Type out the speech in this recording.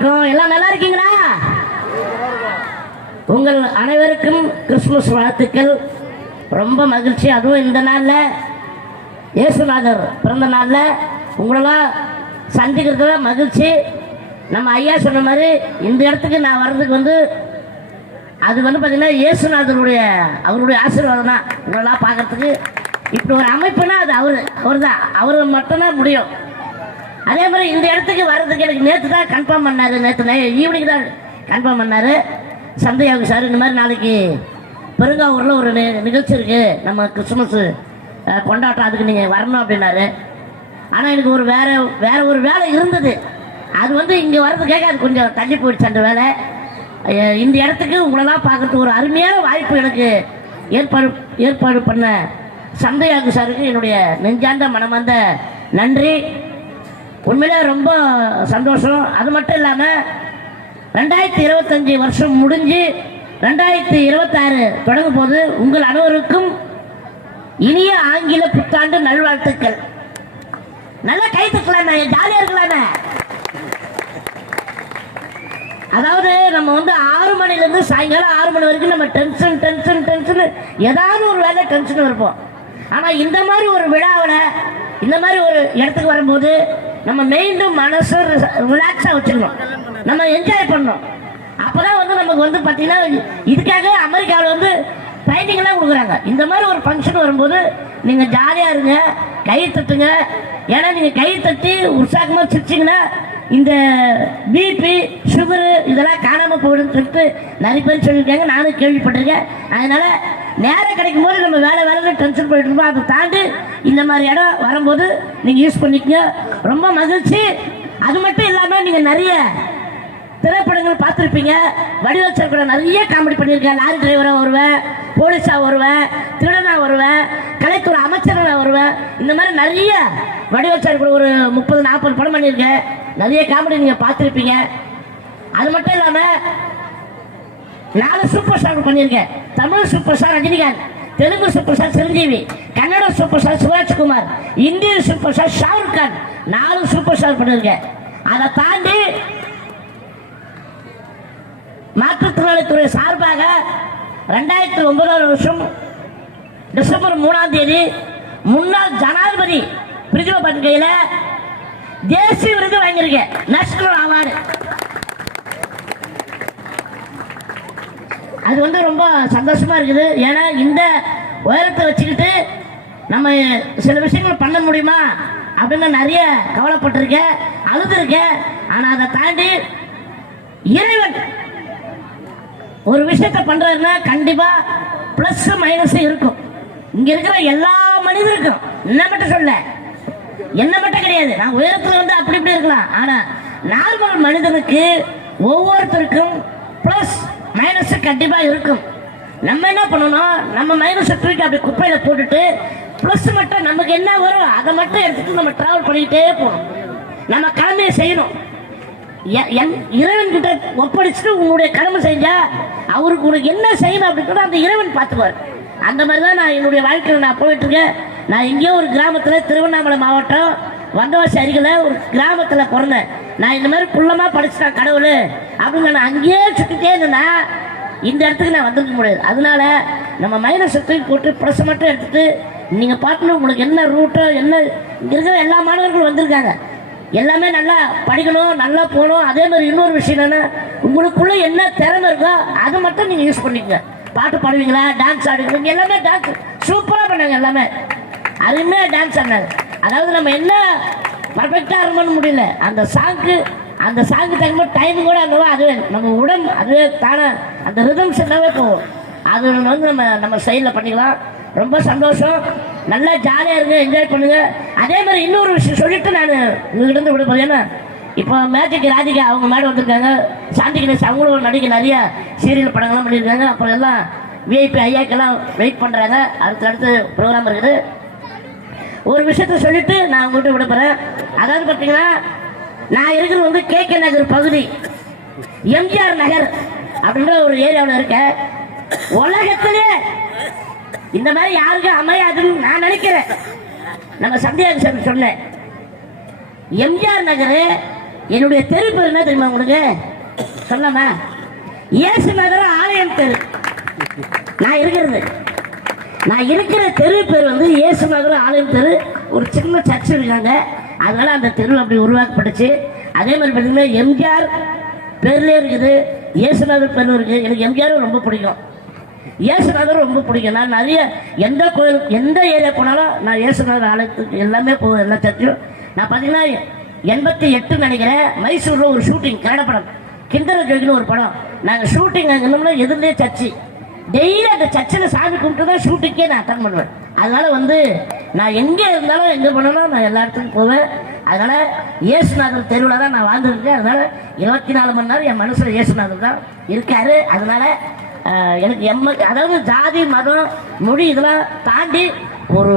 வணக்கம் எல்லாம் நல்லா இருக்கீங்களா? உங்கள் அனைவருக்கும் கிறிஸ்துமஸ் வாழ்த்துக்கள். ரொம்ப மகிழ்ச்சி. அதுவும் இந்த நாளில். இயேசுநாதர் பிறந்த நாளில். உங்களெல்லாம் சந்திக்கிறதுல மகிழ்ச்சி. நம்ம ஐயா சொன்ன மாதிரி இந்த இடத்துக்கு நான் வர்றதுக்கு வந்து அது வந்து பார்த்தீங்கன்னா இயேசுநாதருடைய அவருடைய ஆசீர்வாதம் தான் உங்களெல்லாம் பார்க்கறதுக்கு. இப்படி ஒரு அமைப்புனா அது அவர் அவர் தான் அவர் மட்டும்தான் முடியும். அதே மாதிரி இந்த இடத்துக்கு வர்றதுக்கு எனக்கு நேற்று தான் கன்ஃபார்ம் பண்ணார் நேற்று ஈவினிங் தான் கன்ஃபார்ம் பண்ணார். சந்தையாவுக்கு சார் இந்த மாதிரி நாளைக்கு பெருங்காவூரில் ஒரு நி- நிகழ்ச்சி இருக்குது நம்ம கிறிஸ்துமஸ் கொண்டாட்டம் அதுக்கு நீங்கள் வரணும் அப்படின்னாரு. ஆனால் எனக்கு ஒரு வேற வேற ஒரு வேலை இருந்தது. அது வந்து இங்கே வர்றதுக்காக அது கொஞ்சம் தள்ளி போயிடுச்சு அந்த வேலை. இந்த இடத்துக்கு உங்களெல்லாம் பார்க்கறதுக்கு ஒரு அருமையான வாய்ப்பு எனக்கு ஏற்பாடு ஏற்பாடு பண்ண சந்தையாக்கு சாருக்கு என்னுடைய நெஞ்சார்ந்த மனமார்ந்த நன்றி. உண்மையிலே ரொம்ப சந்தோஷம். அது மட்டும் இல்லாமல் ரெண்டாயிரத்தி இருபத்தஞ்சி வருஷம் முடிஞ்சு ரெண்டாயிரத்தி இருபத்தாறு தொடங்கும் போது உங்கள் அனைவருக்கும் இனிய ஆங்கில புத்தாண்டு நல்வாழ்த்துக்கள். நல்லா கை தட்டலாமே ஜாலியா இருக்கலாமே. அதாவது நம்ம வந்து ஆறு மணிலேருந்து சாயங்காலம் ஆறு மணி வரைக்கும் நம்ம டென்ஷன் டென்ஷன் டென்ஷன் ஏதாவது ஒரு வேலை டென்ஷன் இருப்போம். ஆனால் இந்த மாதிரி ஒரு விழாவில் இந்த மாதிரி ஒரு இடத்துக்கு வரும்போது நம்ம மெயின்டும் மனசு ரிலாக்ஸாக வச்சுக்கணும். நம்ம என்ஜாய் பண்ணணும். அப்போ தான் வந்து நமக்கு வந்து பார்த்தீங்கன்னா இதுக்காக அமெரிக்காவில் வந்து ட்ரைனிங்லாம் கொடுக்குறாங்க. இந்த மாதிரி ஒரு ஃபங்க்ஷன் வரும்போது நீங்கள் ஜாலியாக இருங்க கை தட்டுங்க. ஏன்னா நீங்கள் கை தட்டி உற்சாகமாக சிரிச்சிங்கன்னா இந்த பிபி சுகரு இதெல்லாம் காணாமல் போயிடுன்னு சொல்லிட்டு நிறைய பேர் சொல்லியிருக்காங்க. நானும் கேள்விப்பட்டிருக்கேன். அதனால் நேரம் கிடைக்கும் போது நம்ம வேலை வேலை டென்ஷன் போயிட்டு இருப்போம். அதை தாண்டி இந்த மாதிரி இடம் வரும்போது நீங்கள் யூஸ் பண்ணிக்கங்க. ரொம்ப மகிழ்ச்சி. அது மட்டும் இல்லாமல் நீங்கள் நிறைய திரைப்படங்கள் பார்த்துருப்பீங்க. வடிவச்சர் கூட நிறைய காமெடி பண்ணியிருக்கேன். லாரி டிரைவராக வருவேன் போலீஸாக வருவேன் திருடனாக வருவேன் கலைத்துறை அமைச்சராக வருவேன். இந்த மாதிரி நிறைய வடிவச்சர் கூட ஒரு முப்பது நாற்பது படம் பண்ணியிருக்கேன். நிறைய காமெடி நீங்கள் பார்த்துருப்பீங்க. அது மட்டும் இல்லாமல் நாலு சூப்பர் ஸ்டார் பண்ணியிருக்கேன். Tamil super star Rajinikanth Telugu super star Chiranjeevi Kannada super star Shivarajkumar இந்திய சூப்பர் ஸ்டார் ஷாருக் கான். நாலு சூப்பர் ஸ்டார் பண்ணியிருக்கேன். அதை தாண்டி மாற்றுத்திறனாளித்துறை சார்பாக ரெண்டாயிரத்தி ஒன்பதாவது வருஷம் டிசம்பர் மூணாம் தேதி முன்னாள் ஜனாதிபதி பிரிஜுவ கையில் தேசிய விருது வாங்கியிருக்கேன். National award. அது வந்து ரொம்ப சந்தோஷமா இருக்குது. ஏன்னா இந்த உயரத்தை வச்சுக்கிட்டு நம்ம சில விஷயங்கள் பண்ண முடியுமா அப்படின்னு நிறைய கவலைப்பட்டிருக்கேன். அழுதுருக்கேன் ஆனா அதை தாண்டி இறைவன் ஒரு விஷயத்தை பண்றாருன்னா கண்டிப்பா பிளஸ் மைனஸ் இருக்கும். இங்க இருக்கிற எல்லா மனிதருக்கும் என்ன மட்டும் சொல்ல என்ன மட்டும் கிடையாது. நான் உயரத்துல வந்து அப்படி இப்படி இருக்கலாம். ஆனா நார்மல் மனிதனுக்கு ஒவ்வொருத்தருக்கும் பிளஸ் மைனஸ் கண்டிப்பாக இருக்கும். நம்ம என்ன பண்ணணும் நம்ம மைனஸ் தூக்கி அப்படி குப்பையில் போட்டுட்டு ப்ளஸ் மட்டும் நமக்கு என்ன வரும் அதை மட்டும் எடுத்துட்டு நம்ம டிராவல் பண்ணிக்கிட்டே போகணும். நம்ம கடமையை செய்யணும். என் இறைவன் கிட்ட ஒப்படைச்சிட்டு உங்களுடைய கடமை செஞ்சா அவருக்கு உனக்கு என்ன செய்யணும் அப்படின்னு அந்த இறைவன் பார்த்துக்குவார் அந்த மாதிரி தான் நான் என்னுடைய வாழ்க்கையில் நான் போயிட்டு இருக்கேன் நான் எங்கேயோ ஒரு கிராமத்தில் திருவண்ணாமலை மாவட்டம் வந்தவாசி அருகில் ஒரு கிராமத்தில் பிறந்தேன். நான் இந்த மாதிரி புள்ளமாக படிச்சுட்டேன் கடவுள் அப்படின்னு நான் அங்கேயே சுற்றிட்டே இருந்தேன்னா இந்த இடத்துக்கு நான் வந்திருக்க முடியாது. அதனால நம்ம மைனஸை தூக்கி போட்டு ப்ளஸ் மட்டும் எடுத்துகிட்டு நீங்கள் பார்க்கணும் உங்களுக்கு என்ன ரூட்டோ என்ன இங்கே இருக்கிற எல்லா மாணவர்களும் வந்திருக்காங்க. எல்லாமே நல்லா படிக்கணும் நல்லா போகணும். அதே மாதிரி இன்னொரு விஷயம் என்னன்னா உங்களுக்குள்ளே என்ன திறமை இருக்கோ அதை மட்டும் நீங்கள் யூஸ் பண்ணிக்கங்க. பாட்டு பாடுவீங்களா? டான்ஸ் ஆடுவீங்க எல்லாமே டான்ஸ் சூப்பராக பண்ணாங்க எல்லாமே. அருமையாக டான்ஸ் ஆடினாங்க. அதாவது நம்ம என்ன பர்ஃபெக்டாக இருக்கணும்னு முடியல. அந்த சாங்க்கு அந்த சாங்கு தகுந்த டைம் கூட அந்த அதுவே நம்ம உடம்பு அதுவே தானே அந்த ரிதம்ஸ் எல்லாமே போகும். அது வந்து நம்ம நம்ம செயலில் பண்ணிக்கலாம். ரொம்ப சந்தோஷம். நல்லா ஜாலியாக இருங்க என்ஜாய் பண்ணுங்கள் அதே மாதிரி இன்னொரு விஷயம் சொல்லிட்டு நான் உங்ககிட்ட இருந்து விட போறேன். ஏன்னா இப்போ மேஜிக் ராதிகா அவங்க மேடம் வந்திருக்காங்க. சாந்தி கணேஷ் அவங்களும் நடிக்க நிறைய சீரியல் படங்கள்லாம் பண்ணியிருக்காங்க. அப்புறம் எல்லாம் விஐபி ஐயாக்கெல்லாம் வெயிட் பண்ணுறாங்க அடுத்து அடுத்து ப்ரோக்ராம் இருக்குது. ஒரு விஷயத்த சொல்லிட்டு நான் உங்கள்கிட்ட விட அதாவது பார்த்தீங்கன்னா நான் இருக்கிறது வந்து கே கே நகர் பகுதி. எம்ஜிஆர் நகர் அப்படின்ற ஒரு ஏரியாவில் இருக்கேன். உலகத்திலே இந்த மாதிரி யாருக்கும் அமையாதுன்னு நான் நினைக்கிறேன். நம்ம சந்தியாக சொன்னேன். எம்ஜிஆர் நகர் என்னுடைய தெரு பேர் என்ன தெரியுமா உங்களுக்கு? சொல்லாமா இயேசு நகர ஆலயம் தெரு. நான் இருக்கிறது. நான் இருக்கிற தெரு பேர் வந்து இயேசு நகர ஆலயம் தெரு. ஒரு சின்ன சர்ச் இருக்காங்க. அதனால அந்த தெரு அப்படி உருவாக்கப்பட்டுச்சு. அதே மாதிரி பார்த்தீங்கன்னா எம்ஜிஆர் பேர்லேயே இருக்குது. இயேசு நகர் பேரும் இருக்குது எனக்கு எம்ஜிஆரும் ரொம்ப பிடிக்கும். இயேசுநாதர் ரொம்ப பிடிக்கும். நான் நிறைய எந்த கோயில் எந்த ஏரியா போனாலும் நான் இயேசுநாதர் ஆலயத்துக்கு எல்லாமே போவேன். எல்லா சர்ச்சையும் நான் பார்த்தீங்கன்னா எண்பத்தி எட்டு நினைக்கிறேன் மைசூரில் ஒரு ஷூட்டிங் கன்னட படம். கிண்டர ஜோகின்னு ஒரு படம். நாங்கள் ஷூட்டிங் அங்கே இருந்தோம்னா எதிர்லேயே சர்ச்சு. டெய்லி அந்த சர்ச்சில் சாமி கும்பிட்டு தான் ஷூட்டிங்கே நான் அட்டன் பண்ணுவேன். அதனால வந்து நான் எங்கே இருந்தாலும் எங்கே பண்ணாலும் நான் எல்லா இடத்துக்கும் போவேன். அதனால இயேசுநாதர் தெருவில் தான் நான் வாழ்ந்துருக்கேன். அதனால இருபத்தி நாலு மணி நேரம் என் மனசில் இயேசுநாதர் தான் இருக்காரு. அதனால எனக்கு எம்ம அதாவது ஜாதி மதம் மொழி இதெல்லாம் தாண்டி ஒரு